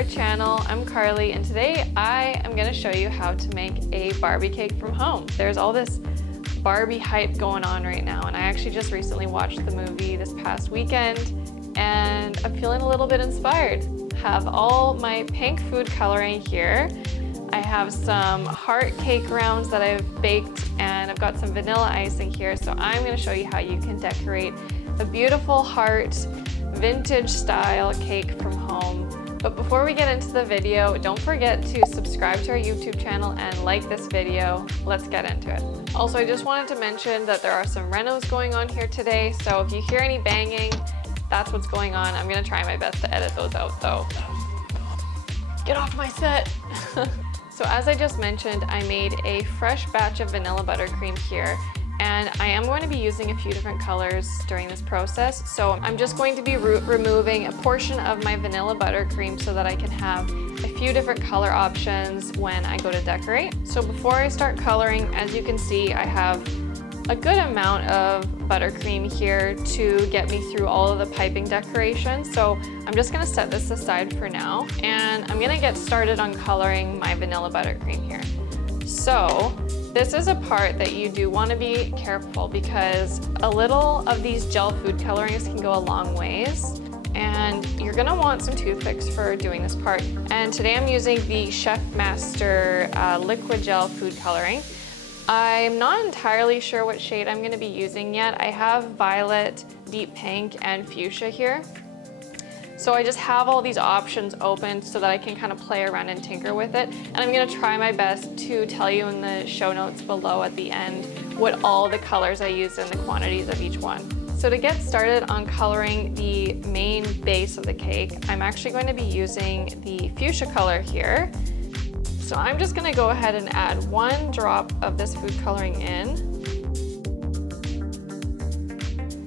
our channel. I'm Carly, and today I am going to show you how to make a Barbie cake from home. There's all this Barbie hype going on right now, and I actually just recently watched the movie this past weekend, and I'm feeling a little bit inspired. Have all my pink food coloring here. I have some heart cake rounds that I've baked, and I've got some vanilla icing here, so I'm going to show you how you can decorate a beautiful heart vintage style cake from home. But before we get into the video, don't forget to subscribe to our YouTube channel and like this video. Let's get into it. Also, I just wanted to mention that there are some renos going on here today, so if you hear any banging, that's what's going on. I'm gonna try my best to edit those out though. Get off my set. So as I just mentioned, I made a fresh batch of vanilla buttercream here, and I am going to be using a few different colors during this process. So I'm just going to be removing a portion of my vanilla buttercream so that I can have a few different color options when I go to decorate. So before I start coloring, as you can see, I have a good amount of buttercream here to get me through all of the piping decorations. So I'm just gonna set this aside for now, and I'm gonna get started on coloring my vanilla buttercream here. So this is a part that you do want to be careful, because a little of these gel food colorings can go a long ways, and you're going to want some toothpicks for doing this part. And today I'm using the Chef Master liquid gel food coloring. I'm not entirely sure what shade I'm going to be using yet. I have violet, deep pink, and fuchsia here. So I just have all these options open so that I can kind of play around and tinker with it. And I'm gonna try my best to tell you in the show notes below at the end what all the colors I use and the quantities of each one. So to get started on coloring the main base of the cake, I'm actually going to be using the fuchsia color here. So I'm just gonna go ahead and add 1 drop of this food coloring in.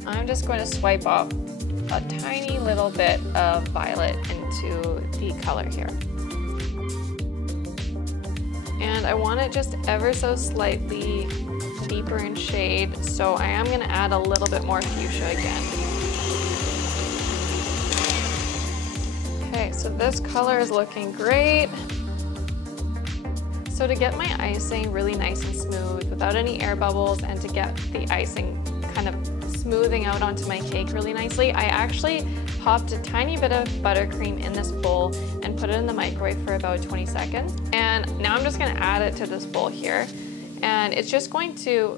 I'm just going to swipe off a tiny little bit of violet into the color here. And I want it just ever so slightly deeper in shade, so I am going to add a little bit more fuchsia again. Okay, so this color is looking great. So to get my icing really nice and smooth without any air bubbles, and to get the icing kind of smoothing out onto my cake really nicely, I actually popped a tiny bit of buttercream in this bowl and put it in the microwave for about 20 seconds. And now I'm just gonna add it to this bowl here. And it's just going to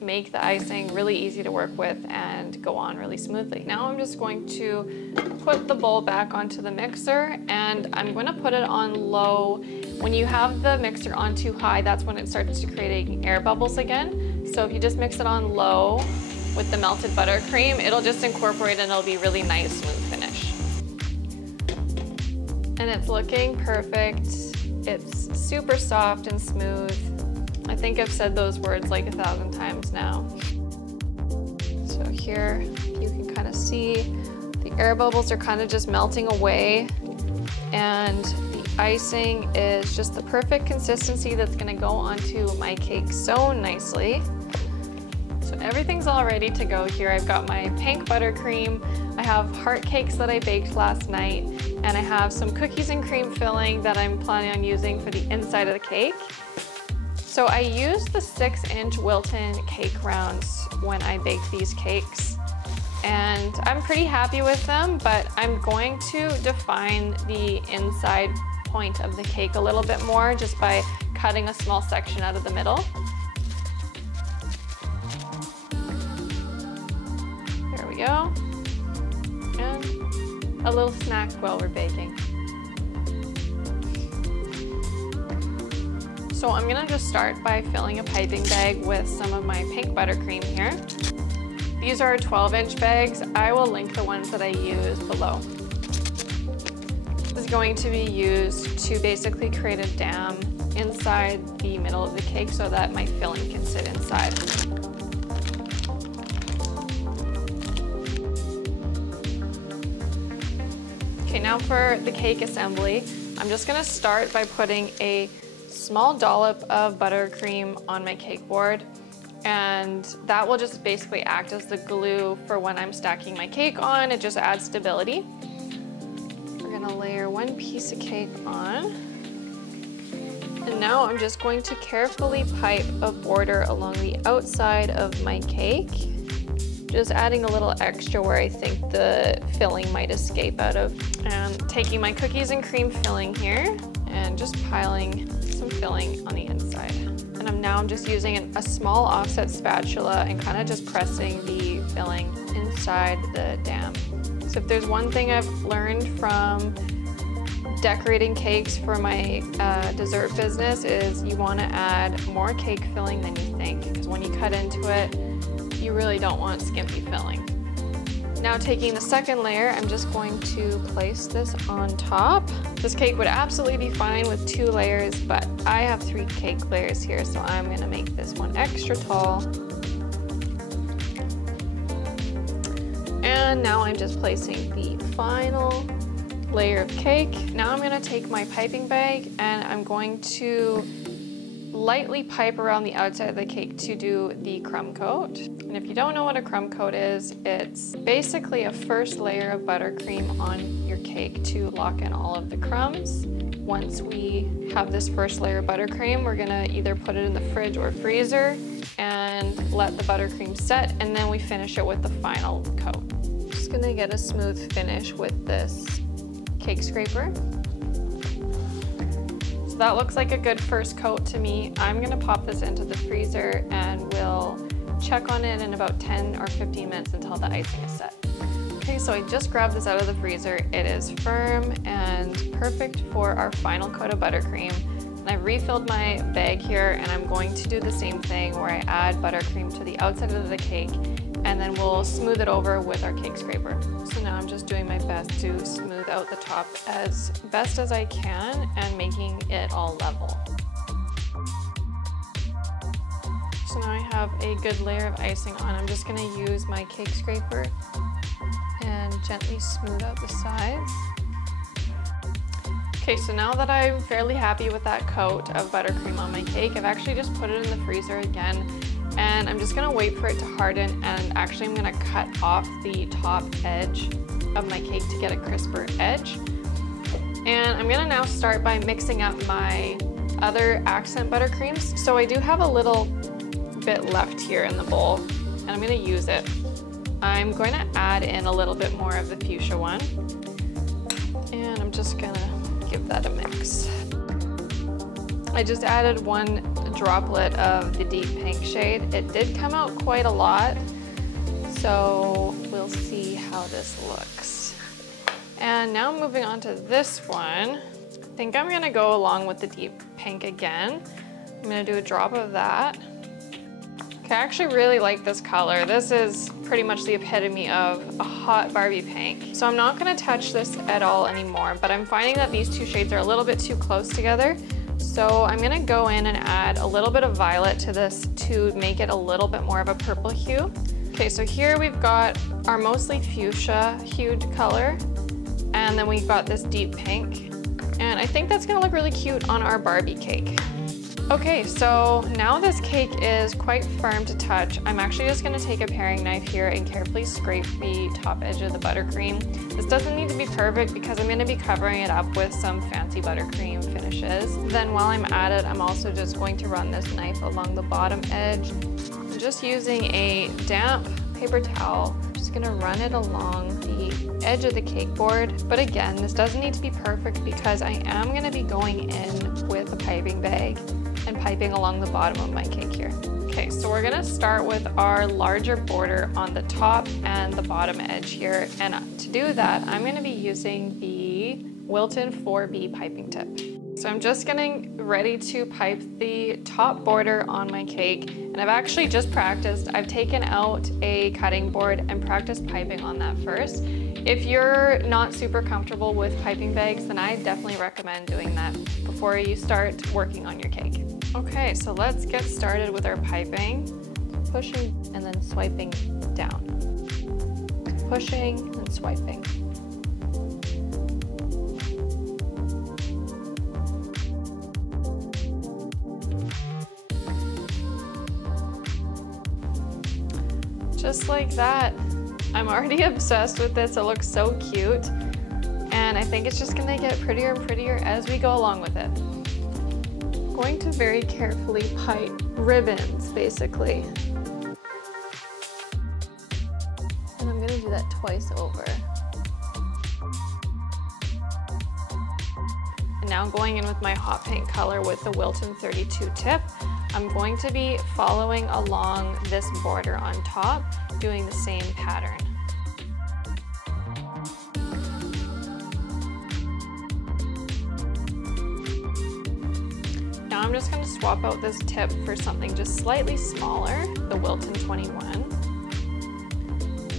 make the icing really easy to work with and go on really smoothly. Now I'm just going to put the bowl back onto the mixer, and I'm gonna put it on low. When you have the mixer on too high, that's when it starts to create air bubbles again. So if you just mix it on low with the melted buttercream, it'll just incorporate and it'll be really nice, smooth finish. And it's looking perfect. It's super soft and smooth. I think I've said those words like 1,000 times now. So here you can kind of see the air bubbles are kind of just melting away, and the icing is just the perfect consistency that's gonna go onto my cake so nicely. So everything's all ready to go here. I've got my pink buttercream, I have heart cakes that I baked last night, and I have some cookies and cream filling that I'm planning on using for the inside of the cake. So I used the 6-inch Wilton cake rounds when I baked these cakes, and I'm pretty happy with them, but I'm going to define the inside point of the cake a little bit more just by cutting a small section out of the middle. There we go. And a little snack while we're baking. So I'm gonna just start by filling a piping bag with some of my pink buttercream here. These are 12-inch bags. I will link the ones that I use below. This is going to be used to basically create a dam inside the middle of the cake so that my filling can sit inside. Okay, now for the cake assembly, I'm just gonna start by putting a small dollop of buttercream on my cake board, and that will just basically act as the glue for when I'm stacking my cake on. It just adds stability. We're gonna layer one piece of cake on. And now I'm just going to carefully pipe a border along the outside of my cake. Just adding a little extra where I think the filling might escape out of. And taking my cookies and cream filling here and just piling some filling on the inside. And I'm just using a small offset spatula and kind of just pressing the filling inside the dam. So if there's one thing I've learned from decorating cakes for my dessert business is you want to add more cake filling than you think, because when you cut into it, you really don't want skimpy filling. Now taking the second layer, I'm just going to place this on top. This cake would absolutely be fine with 2 layers, but I have 3 cake layers here, so I'm gonna make this one extra tall. And now I'm just placing the final layer of cake. Now I'm gonna take my piping bag and I'm going to lightly pipe around the outside of the cake to do the crumb coat. And if you don't know what a crumb coat is, it's basically a first layer of buttercream on your cake to lock in all of the crumbs. Once we have this first layer of buttercream, we're gonna either put it in the fridge or freezer and let the buttercream set, and then we finish it with the final coat. Just gonna get a smooth finish with this cake scraper. So that looks like a good first coat to me. I'm gonna pop this into the freezer and we'll check on it in about 10 or 15 minutes until the icing is set. Okay, so I just grabbed this out of the freezer. It is firm and perfect for our final coat of buttercream. And I've refilled my bag here, and I'm going to do the same thing where I add buttercream to the outside of the cake, and then we'll smooth it over with our cake scraper. So now I'm just doing my best to smooth out the top as best as I can and making it all level. So now I have a good layer of icing on. I'm just gonna use my cake scraper and gently smooth out the sides. Okay, so now that I'm fairly happy with that coat of buttercream on my cake, I've actually just put it in the freezer again, and I'm just gonna wait for it to harden, and actually I'm gonna cut off the top edge of my cake to get a crisper edge. And I'm gonna now start by mixing up my other accent buttercreams. So I do have a little bit left here in the bowl, and I'm gonna use it. I'm going to add in a little bit more of the fuchsia one, and I'm just gonna give that a mix. I just added 1 droplet of the deep pink shade. It did come out quite a lot, so we'll see how this looks. And now moving on to this one, I think I'm gonna go along with the deep pink again. I'm gonna do a drop of that. Okay, I actually really like this color. This is pretty much the epitome of a hot Barbie pink. So I'm not gonna touch this at all anymore, but I'm finding that these 2 shades are a little bit too close together. So I'm gonna go in and add a little bit of violet to this to make it a little bit more of a purple hue. Okay, so here we've got our mostly fuchsia hued color, and then we've got this deep pink. And I think that's gonna look really cute on our Barbie cake. Okay, so now this cake is quite firm to touch. I'm actually just gonna take a paring knife here and carefully scrape the top edge of the buttercream. This doesn't need to be perfect because I'm gonna be covering it up with some fancy buttercream finishes. Then while I'm at it, I'm also just going to run this knife along the bottom edge. I'm just using a damp paper towel. I'm just gonna run it along the edge of the cake board. But again, this doesn't need to be perfect because I am gonna be going in with a piping bag and piping along the bottom of my cake here. Okay, so we're gonna start with our larger border on the top and the bottom edge here. And to do that, I'm gonna be using the Wilton 4B piping tip. So I'm just getting ready to pipe the top border on my cake. And I've actually just practiced. I've taken out a cutting board and practiced piping on that first. If you're not super comfortable with piping bags, then I definitely recommend doing that before you start working on your cake. Okay, so let's get started with our piping. Pushing and then swiping down. Pushing and swiping. Just like that. I'm already obsessed with this. It looks so cute. And and I think it's just gonna get prettier and prettier as we go along with it. I'm going to very carefully pipe ribbons, basically. And I'm gonna do that twice over. And now going in with my hot pink color with the Wilton 32 tip, I'm going to be following along this border on top, doing the same pattern. Now I'm just going to swap out this tip for something just slightly smaller, the Wilton 21.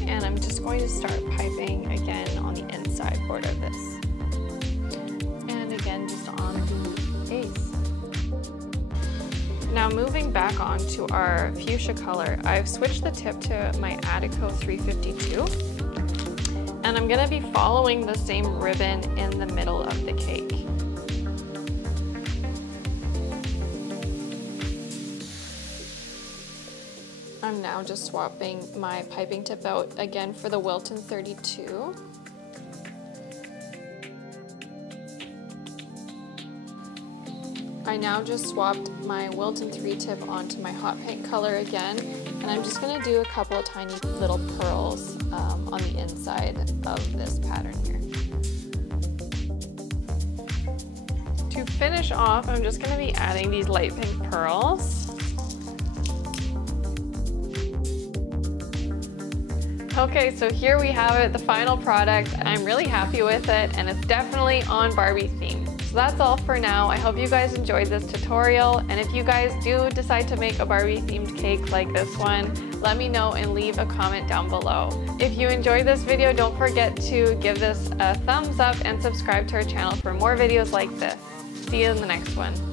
And I'm just going to start piping again on the inside border of this. And again, just on the base. Now moving back on to our fuchsia color, I've switched the tip to my Attico 352. And I'm gonna be following the same ribbon in the middle of the cake. I'm now just swapping my piping tip out again for the Wilton 32. I now just swapped my Wilton 3 tip onto my hot pink color again, and I'm just going to do a couple of tiny little pearls on the inside of this pattern here. To finish off, I'm just going to be adding these light pink pearls. Okay, so here we have it, the final product. I'm really happy with it, and it's definitely on Barbie theme. So that's all for now. I hope you guys enjoyed this tutorial, and if you guys do decide to make a Barbie themed cake like this one, let me know and leave a comment down below. If you enjoyed this video, don't forget to give this a thumbs up and subscribe to our channel for more videos like this. See you in the next one.